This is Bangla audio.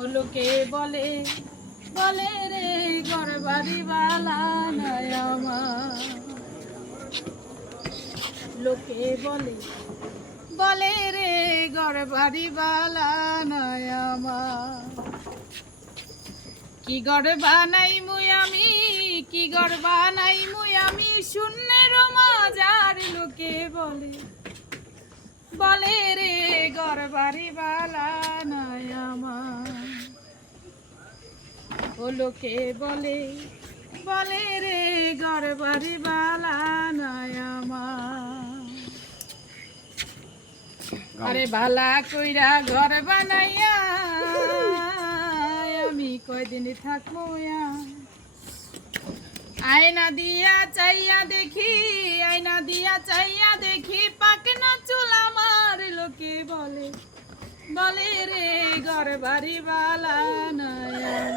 ও লোকে বলে বলে রে ঘর বাড়ি বালা নাই আমার। লোকে বলে বলে রে ঘর বাড়ি বালা নাই আমার। কি ঘর বানাই মুই আমি, কি ঘর বানাই মুই আমি শূন্যের মাঝার। লোকে বলে বলে রে ঘর বাড়ি বালা নাই আমার। ও লোকে বলে বলে রে ঘর বাড়ি বালা নাই আমার। আরে বালা কইরা ঘর বানাইয়া আমি কয়দিন থাকবো। আয়না দিয়া চাইয়া দেখি, আয়না দিয়া চাইয়া দেখি পাকে না চুল আমার। লোকে বলে বলে রে ঘর বাড়ি বালা নাই।